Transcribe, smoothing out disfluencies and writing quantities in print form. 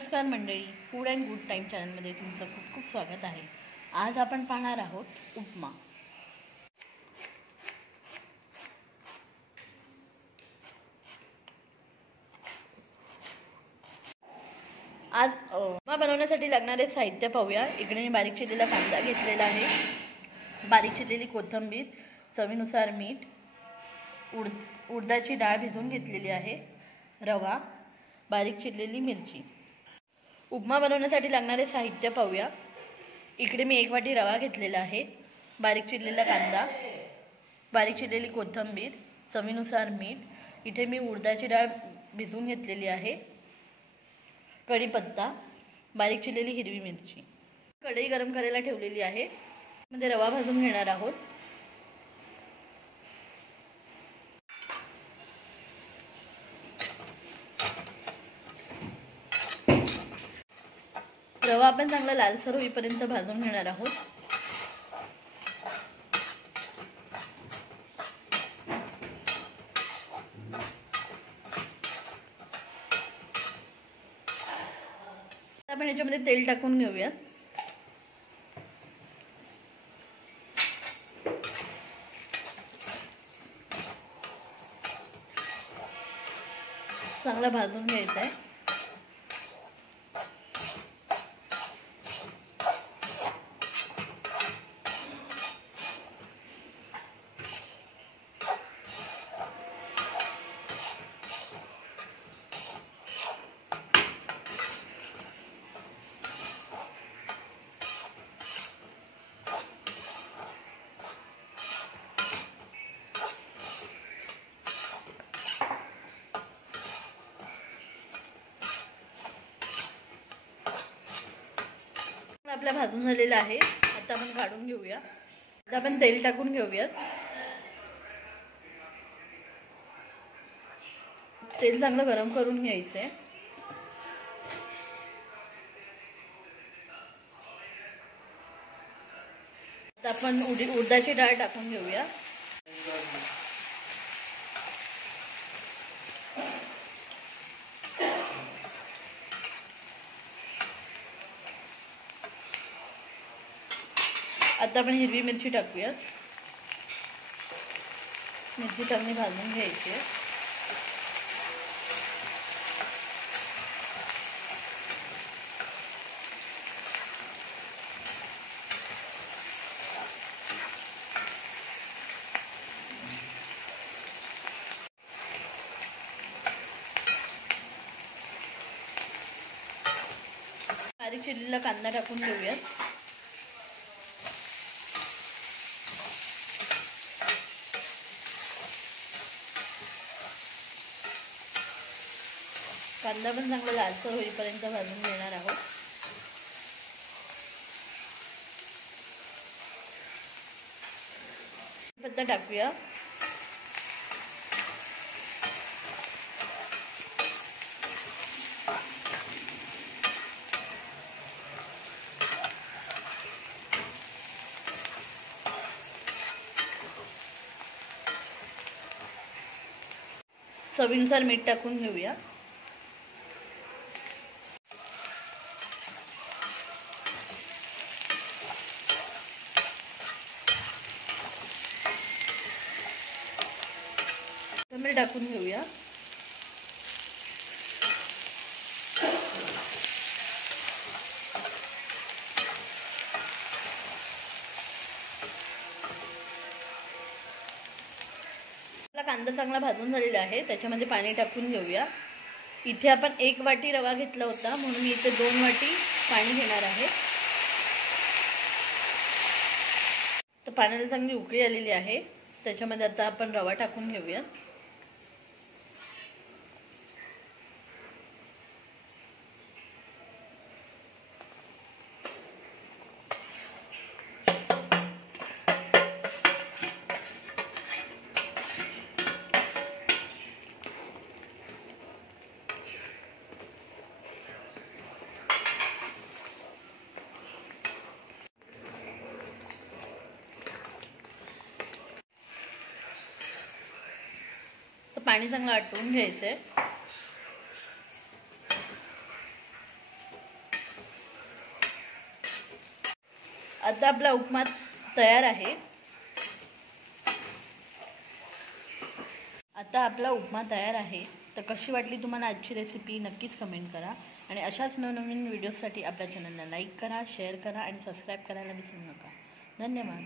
नमस्कार मंडळी, food and good time चॅनलमध्ये तुमचं खूप खूप स्वागत आहे। आज आपण पाहणार आहोत उपमा। आज उपमा बनवण्यासाठी लागणारे साहित्य पाहूया। इकडे मी बारीक चिरलेला कांदा घेतलेला आहे, बारीक चिरलेली कोथिंबीर, चवीनुसार मीठ, उडदाची डाळ भिजवून घेतलेली आहे, रवा, बारीक चिरलेली मिरची। उपमा बनवण्यासाठी लागणारे साहित्य पाहूया। इकडे मी 1 वाटी रवा घेतलेला आहे, बारीक चिरलेला कांदा, बारीक चिरलेली कोथिंबीर, चवीनुसार मीठ। इथे मी उडदाची डाळ भिजवून घेतलेली आहे, कढीपत्ता, बारीक चिरलेली हिरवी मिरची। कढई गरम करायला ठेवलेली आहे, मध्ये रवा भाजून घेणार आहोत। रवा आपण चांगला लालसर होईपर्यंत भाजून घेणार आहोत। आपण याच्यामध्ये तेल टाकून घेऊया। चांगला भाजून घ्यायचा आहे। आपला भाजून झालेला आहे, आता आपण काढून घेऊया। आता आपण तेल टाकून घेऊया। तेल चांगलं गरम करून घ्यायचंय। आता आपण उडदाची डाळ टाकून घेऊया। आता आपण हिरवी मिरची टाकूया। मिरची चांगली भाजून घ्यायची आहे। बारीक चिरलेला कांदा टाकून घेऊया। कांदा पण चांगला लालसर होईपर्यंत भाजून घेणार आहोत। पत्ता टाकूया। चवीनुसार मीठ टाकून घेऊया। टोमॅटो टाकून घेऊया। कांदा चांगला भाजून झालेला आहे, त्याच्यामध्ये पाणी टाकून घेऊया। इथे आपण 1 वाटी रवा घेतला होता, म्हणून मी इथे 2 वाटी पाणी घेणार आहे। तर पाण्याला चांगली उकळी आलेली आहे, त्याच्यामध्ये आता आपण रवा टाकून घेऊया। पाणी चांगलं आटवून घ्यायचंय। आता आपला उपमा तयार आहे. तर कशी वाटली तुम्हाला आजची रेसिपी नक्कीच कमेंट करा. आणि अशाच नवनवीन व्हिडिओसाठी आपल्या चॅनलला लाईक करा, शेअर करा आणि सबस्क्राईब करायला विसरू नका. धन्यवाद.